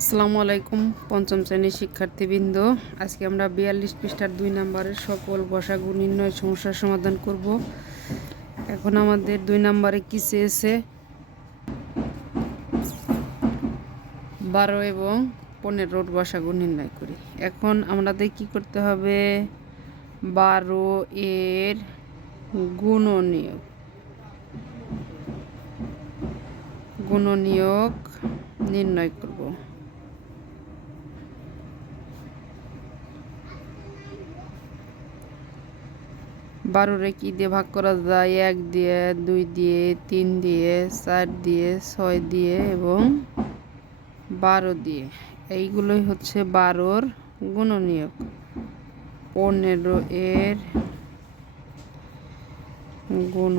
আসসালামু আলাইকুম পঞ্চম শ্রেণির শিক্ষার্থীবৃন্দ। আজকে আমরা বিয়াল্লিশ পৃষ্ঠার দুই নম্বরের সকল বসাগু নির্ণয় সমস্যার সমাধান করব। এখন আমাদের দুই নম্বরে কি চেয়েছে? বারো এবং পনেরোর বসাগু নির্ণয় করি। এখন আমাদের কি করতে হবে? বারো এর গুণনীয়ক। গুণনীয়ক নির্ণয় করব। বারোরে কি দিয়ে ভাগ করা যায়? এক দিয়ে, দুই দিয়ে, তিন দিয়ে, চার দিয়ে, ছয় দিয়ে এবং বারো দিয়ে। এইগুলোই হচ্ছে বারোর গুণনীয়ক। পনেরো এর গুণ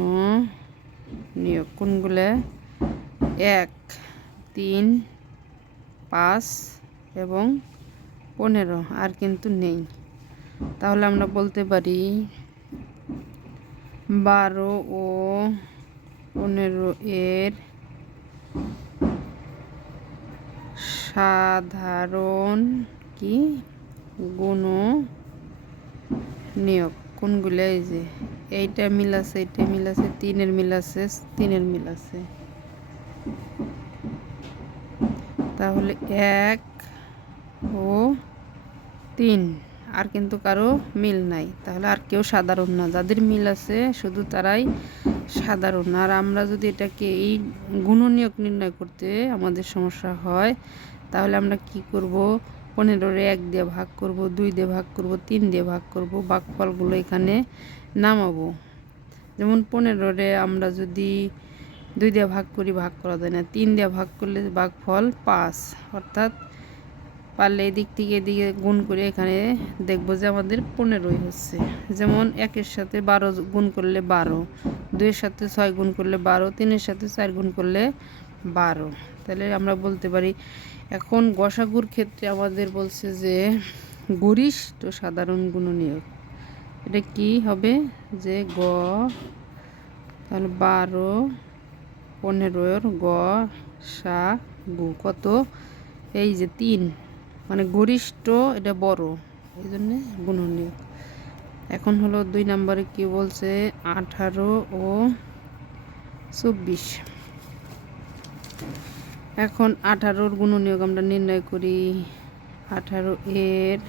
নিয়োগ কোনগুলো? এক, তিন, পাঁচ এবং পনেরো। আর কিন্তু নেই। তাহলে আমরা বলতে পারি বারো ও পনেরো এর সাধারণ কি? গুণ নিয়োগ। কোনগুলো এই যে? এইটা মিল আছে, এইটা মিল আছে, তিনের মিল আছে, তিনের মিল আছে। তাহলে এক ও তিন। আর কিন্তু কারও মিল নাই। তাহলে আর কেউ সাধারণ না। যাদের মিল আছে, শুধু তারাই সাধারণ। আর আমরা যদি এটাকে এই গুণনীয়ক নির্ণয় করতে আমাদের সমস্যা হয়, তাহলে আমরা কি করব? পনেরোরে এক দিয়ে ভাগ করব, দুই দিয়ে ভাগ করব, তিন দিয়ে ভাগ করব, বাকফলগুলো এখানে নামাবো। যেমন পনেরোরে আমরা যদি দুই দিয়ে ভাগ করি, ভাগ করা যায় না। তিন দিয়ে ভাগ করলে ভাগফল পাঁচ। অর্থাৎ পারলে এদিক থেকে এদিকে গুণ করে এখানে দেখব যে আমাদের পনেরোই হচ্ছে। যেমন একের সাথে বারো গুণ করলে বারো, দুইয়ের সাথে ছয় গুণ করলে বারো, তিনের সাথে চার গুণ করলে বারো। তাহলে আমরা বলতে পারি, এখন গসাগুর ক্ষেত্রে আমাদের বলছে যে গরিষ্ঠ সাধারণ গুণনীয়ক। এটা কি হবে? যে গ, তাহলে বারো পনেরোর গ, সা, গু। কত? এই যে তিন। মানে গরিষ্ঠ, এটা বড়। এই জন্যে গুণনীয় এখন হলো দুই নম্বরে কি বলছে? আঠারো ও চব্বিশ। এখন আঠারোর গুণনীয়ক আমরা নির্ণয় করি। আঠারো এর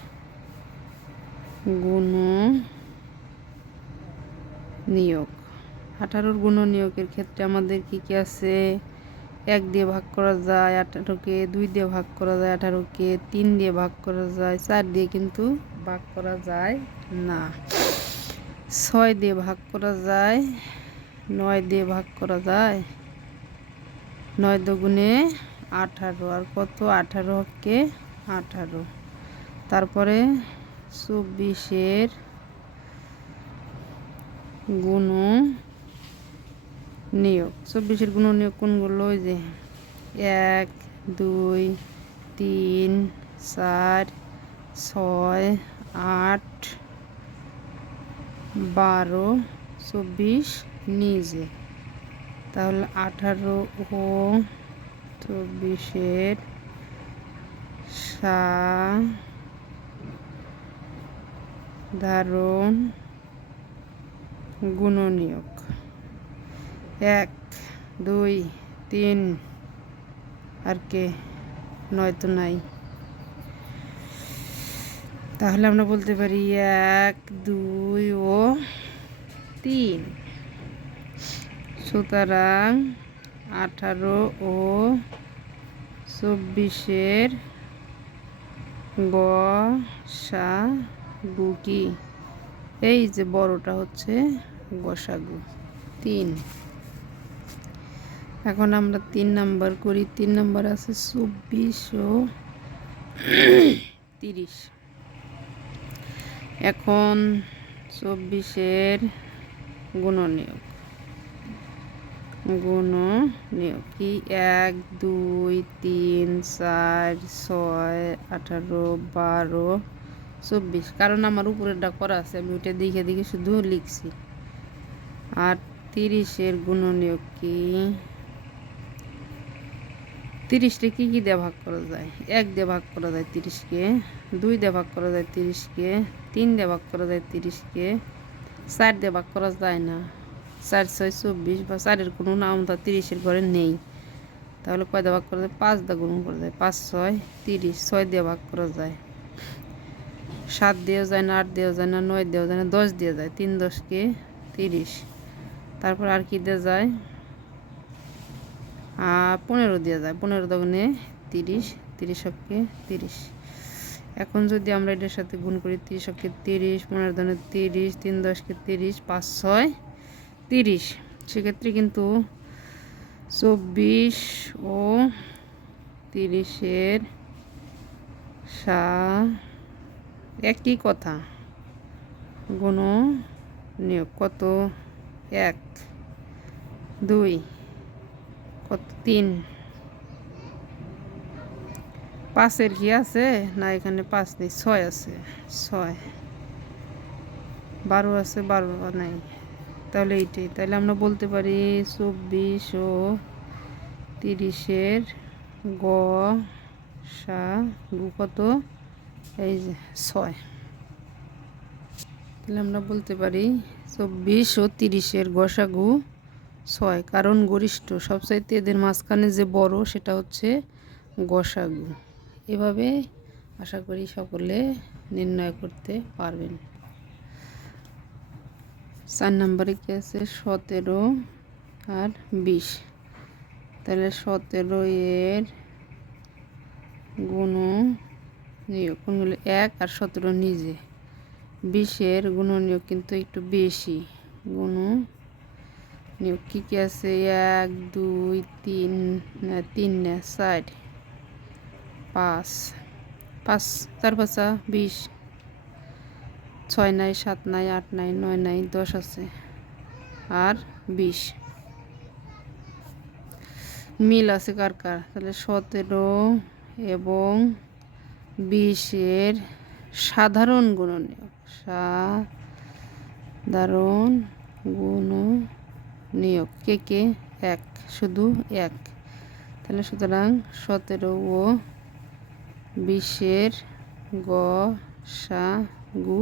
গুণ নিয়োগ আঠারোর গুণ নিয়োগের ক্ষেত্রে আমাদের কি কি আছে? এক দিয়ে ভাগ করা যায় আঠারোকে, দুই দিয়ে ভাগ করা যায় আঠারোকে, তিন দিয়ে ভাগ করা যায়, চার দিয়ে কিন্তু ভাগ করা যায় না। ছয় দিয়ে ভাগ করা যায়, নয় দিয়ে ভাগ করা যায়, নয় দুগুণে আঠারো। আর কত? আঠারো হকে আঠারো। তারপরে চব্বিশের গুণ নিয়োগ। চব্বিশের গুণ নিয়োগ কোনগুলো? ওই যে এক, দুই, তিন, চার, ছয়, আট, বারো, চব্বিশ নিজে। তাহলে আঠারো ও চব্বিশের সাধারণ গুণনীয়ক। এক, দুই, তিন। আর কে? নয়তো নাই। তাহলে আমরা বলতে পারি এক, দুই ও তিন। সুতরাং আঠারো ও চব্বিশের গ, সা, গু, কি? এই যে বড়টা হচ্ছে গসাগু। তিন। এখন আমরা তিন নাম্বার করি। তিন নাম্বার আছে চব্বিশ ও তিরিশ। এখন চব্বিশের গুণনীয়ক। গুণ নিয়োগ কি? এক, দুই, তিন, চার, ছয়, আঠারো, বারো, চব্বিশ। কারণ আমার উপরেরটা করা আছে, আমি ওইটা দেখে দেখে শুধু লিখছি। আর তিরিশের গুণনীয়ক কি? তিরিশকে কী কী দিয়ে ভাগ করা যায়? এক দিয়ে ভাগ করা যায় তিরিশকে, দুই দিয়ে ভাগ করা যায় তিরিশকে, তিন দিয়ে ভাগ করা যায় তিরিশকে, চার দিয়ে ভাগ করা যায় না। চার, ছয়, চব্বিশ বা চারের কোনো নাম তো তিরিশের ঘরে নেই। তাহলে কয় দিয়ে ভাগ করা যায়? পাঁচ দিয়ে গুণ করা যায়। পাঁচ, ছয়, তিরিশ, ছয় দিয়ে ভাগ করা যায়। সাত দিয়েও যায় না, আট দিয়েও যায় না, নয় দিয়েও যায় না, দশ দিয়ে যায়। তিন দশকে তিরিশ। তারপর আর কি দিয়ে যায়? পনেরো দিয়ে যায়। পনেরো দোকানে তিরিশ তিরিশ অক্ষে তিরিশ। এখন যদি আমরা এটার সাথে গুণ করি তিরিশ অক্ষে তিরিশ, পনেরো দোকানে তিরিশ, তিন দশকে তিরিশ, পাঁচ ছয়, তিরিশ। সেক্ষেত্রে কিন্তু চব্বিশ ও তিরিশের সা একই কথা। গুণ নিয়োগ কত? এক, দুই। কত? তিন। পাঁচের কি আছে? না, এখানে পাঁচ নেই, ছয় আছে। ছয়। বারো আছে, বারো নাই। তাহলে এইটাই। তাহলে আমরা বলতে পারি চব্বিশ ও তিরিশের গ, সা, গু কত? এই যে ছয়। তাহলে আমরা বলতে পারি চব্বিশ ও তিরিশের গসাগু ছয়, কারণ গরিষ্ঠ। সবচাইতে এদের মাঝখানে যে বড়, সেটা হচ্ছে গসাগু। এভাবে আশা করি সকলে নির্ণয় করতে পারবেন। চার নম্বরে কি আছে? সতেরো আর বিশ। তাহলে সতেরো এর গুণ কোনগুলো এক আর সতেরো নিজে। বিশের গুণনীয়ক কিন্তু একটু বেশি। গুণ নিয়োগ, কী কী আছে? এক, দুই, তিন তিন না, চার, পাঁচ পাঁচ, চার, পাঁচা বিশ, ছয় নাই সাত নাই আট নাই নয় নাই দশ আছে। আর বিশ। মিল আছে কার কার? তাহলে সতেরো এবং বিশের সাধারণ গুণনীয়ক, সাধারণ গুণ নিয়োগ। কে কে? এক। শুধু এক। তাহলে সুতরাং সতেরো ও বিশের গ সা গু